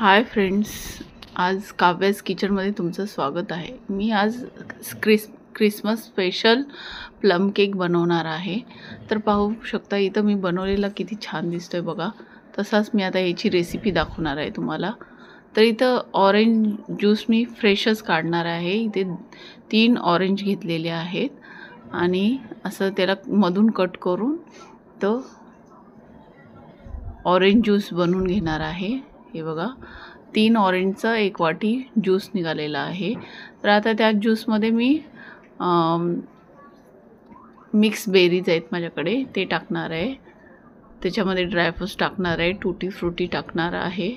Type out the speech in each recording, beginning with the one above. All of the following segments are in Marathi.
हाय फ्रेंड्स, आज काव्याज किचनमध्ये तुमचं स्वागत आहे। मी आज क्रिसमस स्पेशल प्लम केक बनवणार आहे। तर पाहू शकता इथं मी बनवलेला किती छान दिसतोय बघा। तसाच मी आता याची रेसिपी दाखवणार आहे तुम्हाला। तर इथं ऑरेंज ज्यूस मी फ्रेशच काढणार आहे। इथे 3 ऑरेंज घेतलेले आहेत आणि असं त्याला मधून कट करून तो ऑरेंज ज्यूस बनवून घेणार आहे। हे बघा 3 ऑरेंजचा 1 वाटी ज्यूस निघालेला आहे। तर आता त्या ज्यूसमध्ये मी मिक्स बेरीज आहेत माझ्याकडे ते टाकणार आहे। त्याच्यामध्ये ड्रायफ्रूट्स टाकणार आहे, टूटी फ्रूटी टाकणार आहे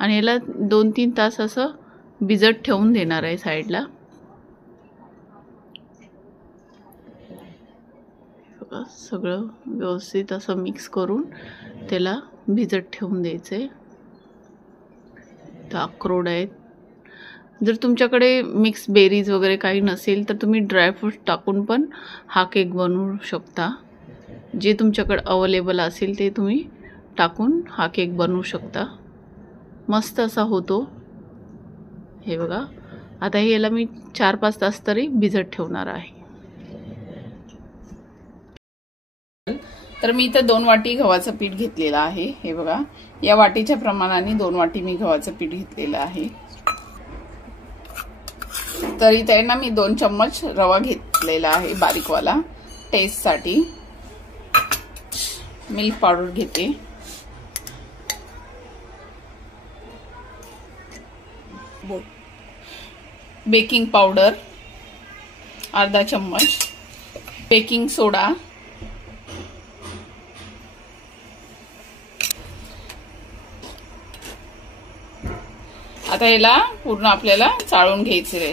आणि याला 2-3 तास असं भिजत ठेवून देणार आहे साईडला। सगळं व्यवस्थित असं मिक्स करून त्याला भिजत ठेवून द्यायचे। तर अक्रोड आहेत। जर तुमच्याकडे मिक्स बेरीज वगैरे काही नसेल तर तुम्ही ड्रायफ्रूट्स टाकून पण हा केक बनवू शकता। जे तुमच्याकडे अवेलेबल असेल ते तुम्ही टाकून हा केक बनवू शकता। मस्त असा होतो। हे बघा आता याला मी 4-5 तास तरी भिजत ठेवणार आहे। तर मी इथं 2 वाटी गव्हाचं पीठ घेतलेलं आहे। हे बघा या वाटीच्या प्रमाणाने 2 वाटी मी गव्हाचं पीठ घेतलेलं आहे। तर इथे ना मी 2 चम्मच रवा घेतलेला आहे बारीकवाला टेस्टसाठी। मिल्क पावडर घेते, बेकिंग पावडर अर्धा चम्मच, बेकिंग सोडा, आता याला पूर्ण आपल्याला चाळून घ्यायचे आहे।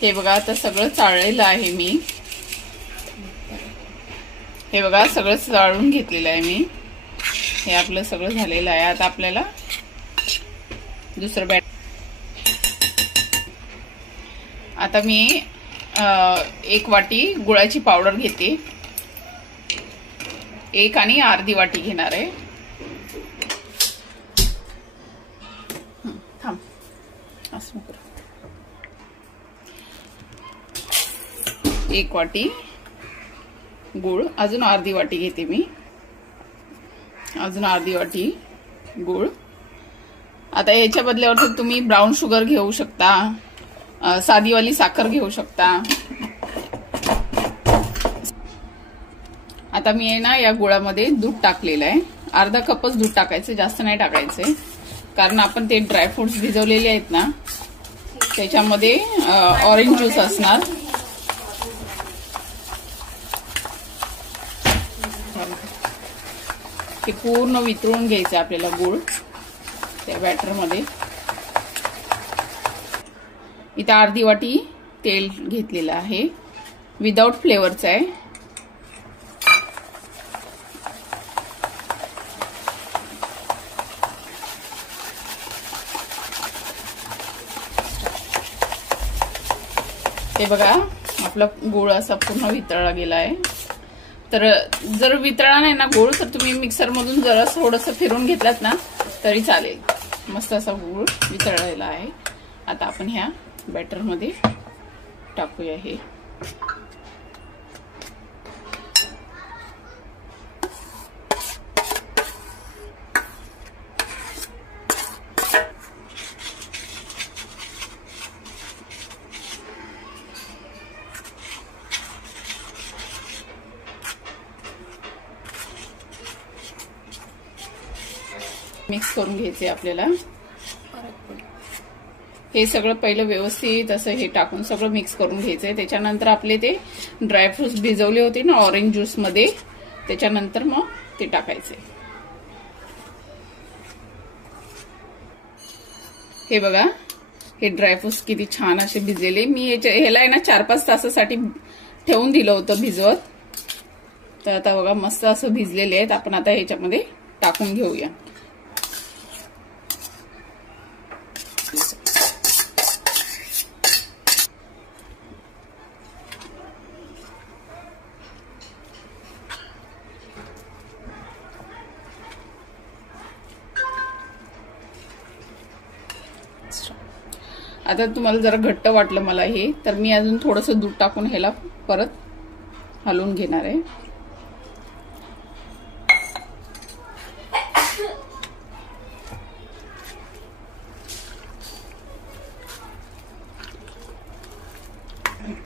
हे बघा आता सगळं चाळलेलं आहे मी। हे बघा सगळं चाळून घेतलेलं आहे मी। हे आपलं सगळं झालेलं आहे। आता आपल्याला दुसरं आता मी 1 वाटी गुळाची पावडर घेते। 1 आणि अर्धी वाटी घेणार आहे। थांब असं कर। 1 वाटी गुळ, अजून अर्धी वाटी घेते मी, अजून अर्धी वाटी गुळ। आता याच्या बदल्यावर तुम्ही ब्राउन शुगर घेऊ शकता, साधीवाली साखर घेऊ शकता। आता मी आहे ना या गुळामध्ये दूध टाकलेलं आहे। अर्धा कपच दूध टाकायचं, जास्त नाही टाकायचं, कारण आपण ते ड्रायफ्रुट्स भिजवलेले आहेत ना त्याच्यामध्ये ऑरेंज ज्यूस असणार। ते पूर्ण वितळून घ्यायचं आपल्याला गुळ त्या बॅटरमध्ये। इथं अर्धी वाटी तेल घेतलेलं आहे, विदाउट फ्लेवरचं आहे। हे बघा आपला गुळ असा पूर्ण वितळला गेला आहे। तर जर वितळला नाही ना गुळ तर तुम्ही मिक्सर मधून जरा थोडंसं फिरून घेतलात ना तरी चालेल। मस्त असा गुळ वितळलेला आहे। आता आपण ह्या बॅटर मध्ये टाकूया। हे मिक्स करून घ्यायचे आपल्याला। हे सगळं पहिलं व्यवस्थित असं हे टाकून सगळं मिक्स करून घ्यायचंय। त्याच्यानंतर आपले ते ड्रायफ्रुट्स भिजवले होते ना ऑरेंज ज्यूस मध्ये, त्याच्यानंतर मग ते टाकायचे। हे बघा हे ड्रायफ्रुट्स किती छान असे भिजलेले। मी ह्याला आहे ना 4-5 तासासाठी ठेवून दिलं होतं भिजवत। तर आता बघा मस्त असं भिजलेले आहेत। आपण आता ह्याच्यामध्ये टाकून घेऊया। आता तुम्हाला जरा घट्ट वाटलं मला हे, तर मी अजून थोडंसं दूध टाकून ह्याला परत हलवून घेणार आहे.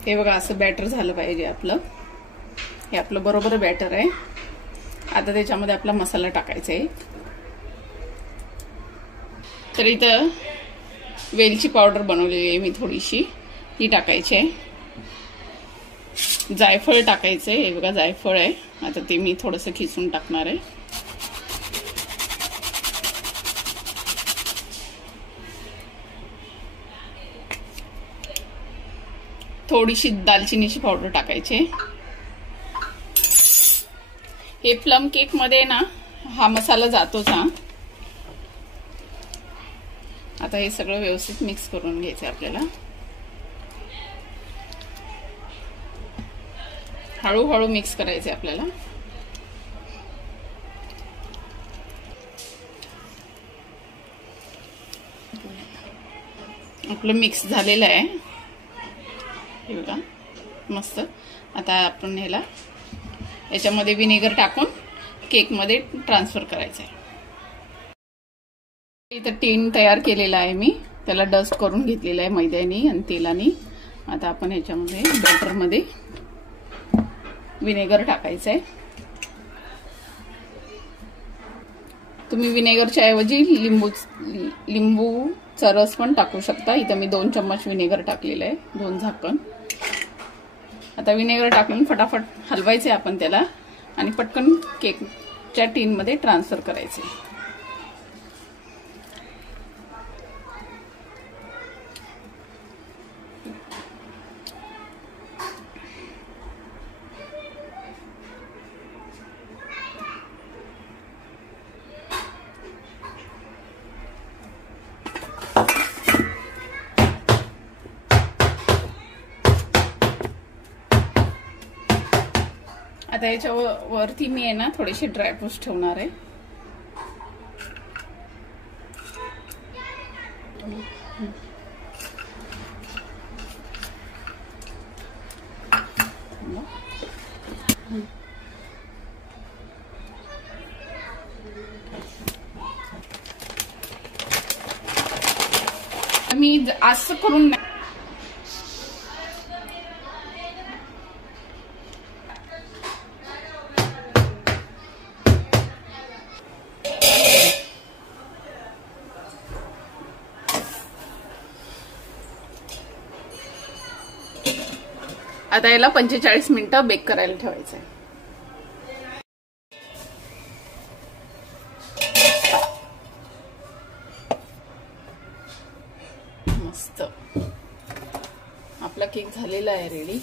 हे बघा असं बॅटर झालं पाहिजे आपलं. हे आपलं बरोबर बॅटर आहे. आता त्याच्यामध्ये आपला मसाला टाकायचा आहे. तर इथं वेलची पावडर बनवलेली आहे मी थोडीशी, ती टाकायची आहे. जायफळ टाकायचं आहे. हे बघा जायफळ आहे. आता ते मी थोडंसं खिसून टाकणार आहे. थोडीशी दालचिनीची पावडर टाकायची. हे प्लम केक मध्ये ना हा मसाला जातोच हा. आता हे सगळं व्यवस्थित मिक्स करून घ्यायचं आपल्याला. हळूहळू मिक्स करायचे आपल्याला. आपलं मिक्स झालेलं आहे. हे बघा मस्त. आता आपण ह्याला याच्यामध्ये विनेगर टाकून केक मध्ये ट्रान्सफर करायचं आहे. इथं टीन तयार केलेला आहे मी, त्याला डस्ट करून घेतलेला आहे मैद्याने आणि तेलाने. आता आपण ह्याच्यामध्ये बॅटर मध्ये विनेगर टाकायचं आहे. तुम्ही विनेगरच्या ऐवजी लिंबूचा रस पण टाकू शकता. इथं मी 2 चम्मच विनेगर टाकलेलं आहे, 2 झाकण. आता विनेगर टाकून फटाफट हलवायचे आपण त्याला आणि पटकन केकच्या टीन मध्ये ट्रान्सफर करायचे. आता याच्या वरती मी आहे ना थोडेसे ड्रायफ्रुट्स ठेवणार आहे. मी असं करून आता याला 45 मिनिटं बेक करायला ठेवायचं आहे. मस्त आपला केक झालेला आहे रेडी.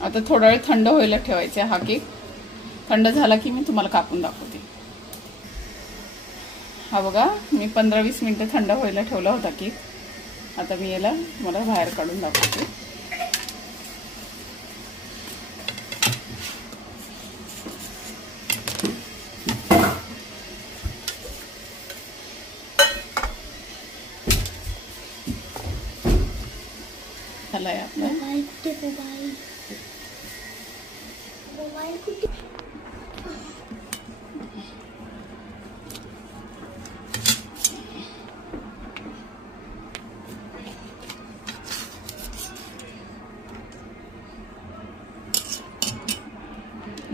आता थोडा वेळ थंड व्हायला ठेवायचा हा केक. थंड झाला की मी तुम्हाला कापून दाखवते. हा बघा मी 15-20 मिनिटं थंड व्हायला ठेवला होता केक. आता मी याला मला बाहेर काढून दाखवते. झालाय आपला.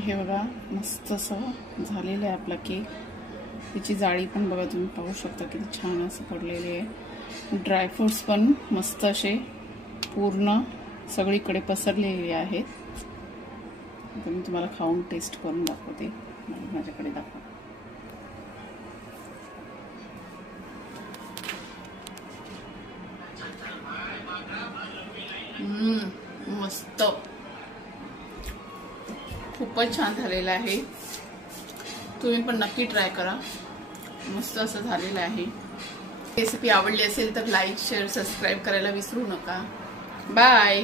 हे बघा मस्त असं झालेलं आहे आपला केक. त्याची जाळी पण बघा तुम्ही पाहू शकता किती छान असं पडलेले आहे. ड्रायफ्रुट्स पण मस्त असे पूर्ण सगळीकडे पसरलेले आहेत. आता मी तुम्हाला खाऊन टेस्ट करून दाखवते. माझ्याकडे दाखवा. मस्त खूपच छान झालेला आहे. तुम्ही पण नक्की ट्राय करा. मस्त असं झालेलं आहे. रेसिपी आवडली असेल तर लाईक शेअर सबस्क्राईब करायला विसरू नका. बाय.